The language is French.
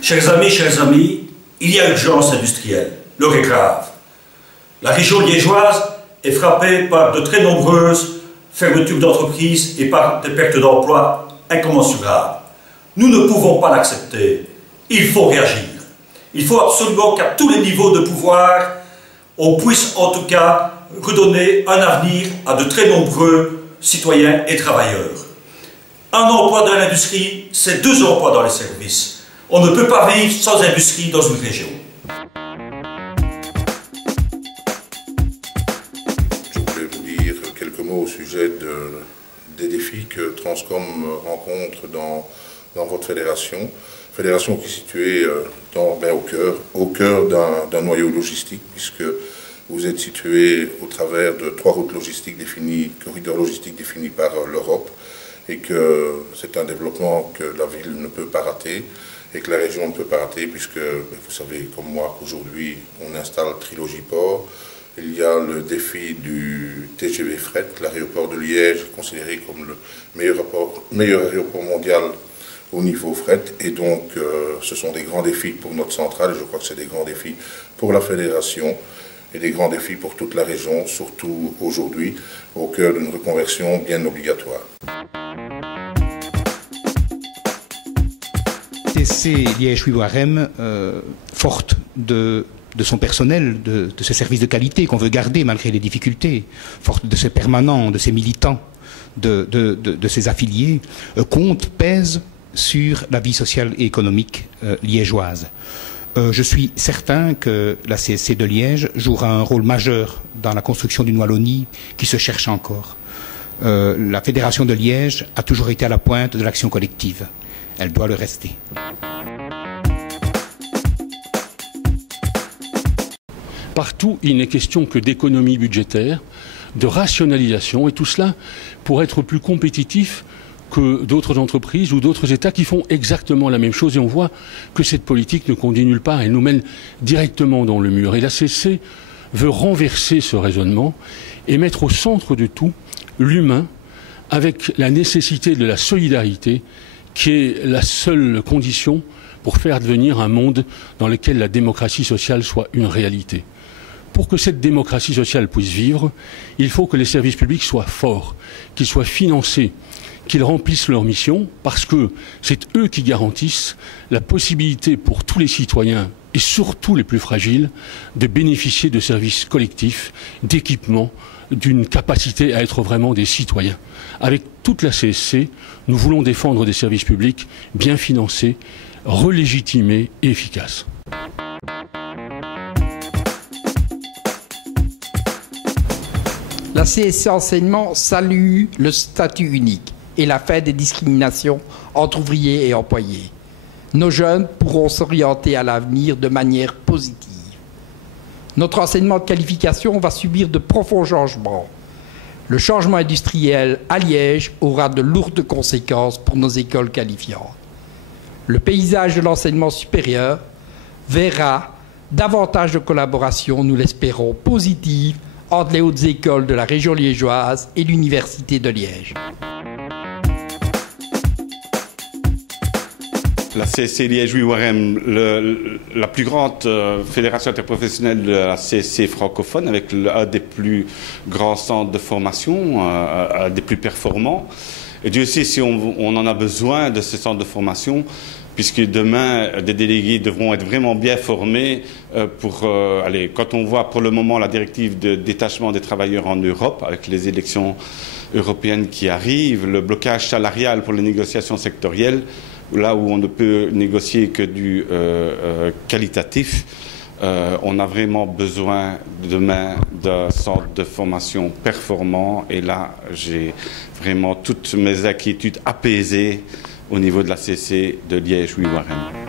Chers amis, il y a urgence industrielle. L'heure est grave. La région liégeoise est frappée par de très nombreuses fermetures d'entreprises et par des pertes d'emplois incommensurables. Nous ne pouvons pas l'accepter. Il faut réagir. Il faut absolument qu'à tous les niveaux de pouvoir, on puisse en tout cas redonner un avenir à de très nombreux citoyens et travailleurs. Un emploi dans l'industrie, c'est 2 emplois dans les services. On ne peut pas vivre sans industrie dans une région. Je voulais vous dire quelques mots au sujet des défis que Transcom rencontre dans votre fédération. Fédération qui est située au cœur d'un noyau logistique, puisque vous êtes situé au travers de 3 routes logistiques définies, corridors logistiques définis par l'Europe, et que c'est un développement que la ville ne peut pas rater, et que la région ne peut pas rater, puisque vous savez comme moi qu'aujourd'hui on installe Trilogie Port. Il y a le défi du TGV Fret, l'aéroport de Liège, considéré comme le meilleur aéroport mondial au niveau fret, et donc ce sont des grands défis pour notre centrale, je crois que c'est des grands défis pour la fédération et des grands défis pour toute la région, surtout aujourd'hui, au cœur d'une reconversion bien obligatoire. C'est Liège-Ouistreham, forte de son personnel, de ses services de qualité qu'on veut garder malgré les difficultés, forte de ses permanents, de ses militants, de ses affiliés, pèse sur la vie sociale et économique liégeoise. Je suis certain que la CSC de Liège jouera un rôle majeur dans la construction d'une Wallonie qui se cherche encore. La Fédération de Liège a toujours été à la pointe de l'action collective. Elle doit le rester. Partout, il n'est question que d'économie budgétaire, de rationalisation, et tout cela pour être plus compétitif que d'autres entreprises ou d'autres États qui font exactement la même chose. Et on voit que cette politique ne conduit nulle part, elle nous mène directement dans le mur. Et la CSC veut renverser ce raisonnement et mettre au centre de tout l'humain, avec la nécessité de la solidarité, qui est la seule condition pour faire advenir un monde dans lequel la démocratie sociale soit une réalité. Pour que cette démocratie sociale puisse vivre, il faut que les services publics soient forts, qu'ils soient financés, qu'ils remplissent leur mission, parce que c'est eux qui garantissent la possibilité pour tous les citoyens, et surtout les plus fragiles, de bénéficier de services collectifs, d'équipements, d'une capacité à être vraiment des citoyens. Avec toute la CSC, nous voulons défendre des services publics bien financés, relégitimés et efficaces. La CSC Enseignement salue le statut unique et la fin des discriminations entre ouvriers et employés. Nos jeunes pourront s'orienter à l'avenir de manière positive. Notre enseignement de qualification va subir de profonds changements. Le changement industriel à Liège aura de lourdes conséquences pour nos écoles qualifiantes. Le paysage de l'enseignement supérieur verra davantage de collaboration, nous l'espérons, positive entre les hautes écoles de la région liégeoise et l'Université de Liège. La CSC Liège-Ouistreham, la plus grande fédération interprofessionnelle de la CSC francophone, avec un des plus grands centres de formation, un des plus performants. Et Dieu sait si on en a besoin de ces centres de formation, puisque demain, des délégués devront être vraiment bien formés quand on voit pour le moment la directive de détachement des travailleurs en Europe, avec les élections européennes qui arrivent, le blocage salarial pour les négociations sectorielles, là où on ne peut négocier que du qualitatif, on a vraiment besoin demain d'un centre de formation performant. Et là, j'ai vraiment toutes mes inquiétudes apaisées au niveau de la CSC de Liège-Ouistreham.